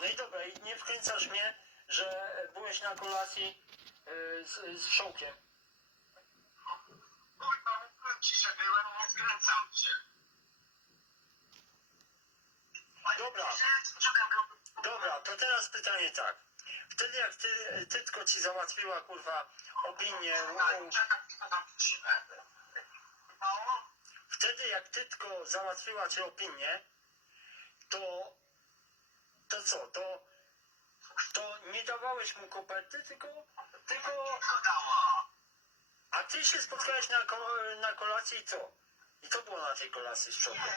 No i dobra, i nie wkręcasz mnie, że byłeś na kolacji y, z, z Szołkiem. Kurwa, mówiłem ci, że byłem, nie zgręcam cię. Dobra. Dobra, to teraz pytanie tak. Wtedy jak ty, Tytko ci załatwiła, kurwa, opinię, u, wtedy jak Tytko załatwiła ci opinię, to, to co, to, to nie dawałeś mu koperty, tylko, tylko, a ty się spotkałeś na, na kolacji i co? I co było na tej kolacji z Szołkiem?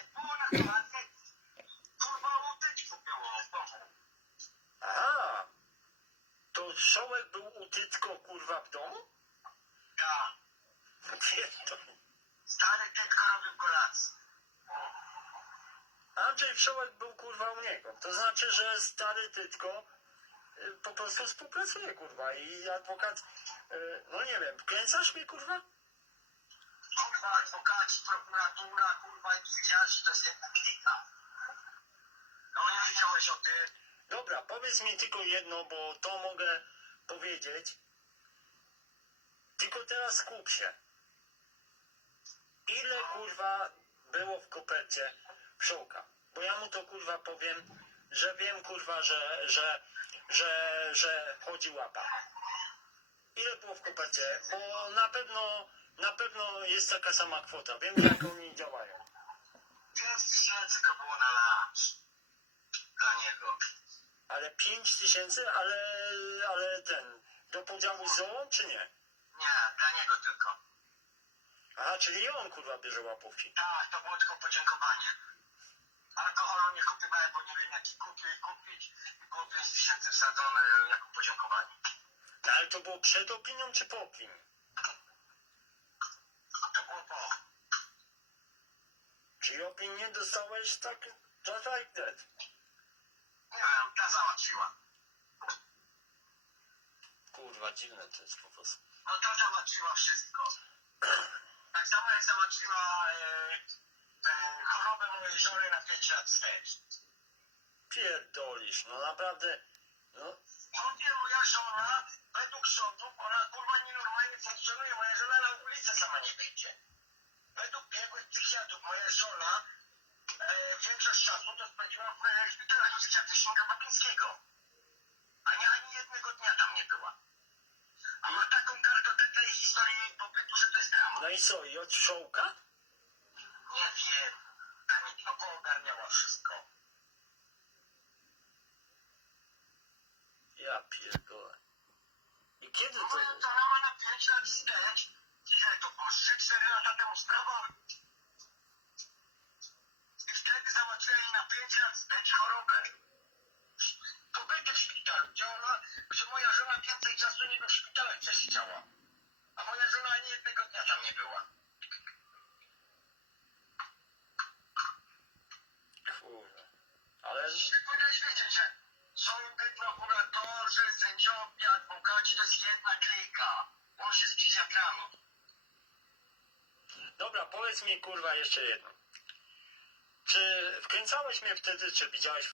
Aha, to Szołek był u Tytko, kurwa, w domu? Pierdol. Stary tytko robił kolację. Andrzej Wszołek był kurwa u niego. To znaczy, że stary Tytko y, po prostu współpracuje kurwa i adwokat, y, no nie wiem, wkręcasz mnie kurwa? Kurwa, adwokaci, prokuratura, kurwa, i dzieciaci, to jest jedna klika. No nie wiedziałeś o tym. Dobra, powiedz mi tylko jedno, bo to mogę powiedzieć. Tylko teraz skup się. Ile kurwa było w kopercie Wszołka? Bo ja mu to kurwa powiem, że wiem kurwa, że, że, że, że chodzi łapa. Ile było w kopercie? Bo na pewno, na pewno jest taka sama kwota. Wiem jak oni działają. 5 tysięcy to było na lunch. Dla niego. Ale 5 tysięcy, ale, ale ten, do podziału z zoą czy nie? Nie, dla niego tylko. Aha, czyli on kurwa bierze łapówki. Tak, to było tylko podziękowanie. Nie kupowałem, bo nie wiem jaki kupił i kupić. I było 5 tysięcy wsadzone jako podziękowanie. No, ale to było przed opinią czy po opinii? To było po. Czyli opinię dostałeś tak, just like that. Nie wiem, ta załatwiła. Kurwa, dziwne to jest po prostu. No ta załatwiła wszystko. Tak samo jak załatwiła e, chorobę mojej żony na 5 lat wstecz. Pierdolisz, no naprawdę, no, No nie, moja żona, według sądów, ona kurwa nienormalnie funkcjonuje. Moja żona na ulicę sama nie wyjdzie. Według biegłych psychiatrów, moja żona e, większość czasu to spędziła w e, szpitalach psychiatrycznych Babińskiego. A nie ani jednego dnia tam nie była. A ma taką kartotekę i historię jej pobytu, że to jest dramat. no i co, i od Szołka? Nie wiem. Tam mi to poogarniało wszystko. Ja pierdolę. I kiedy to... Moja na 5 lat wstecz. Ile to było? 3-4 lata temu sprawa. I wtedy załatwiła jej na 5 lat wstecz chorobę. Pobyty w szpitalu, gdzie ona, gdzie moja żona więcej czasu niego w szpitalach przesiedziała. A moja żona ani jednego dnia tam nie była. Kurwa. Ale, Ty powinieneś wiedzieć, że sędziowie, jedna klika. Łącznie z psychiatrami. dobra, powiedz mi kurwa jeszcze jedno. Czy wkręcałeś mnie wtedy, czy widziałeś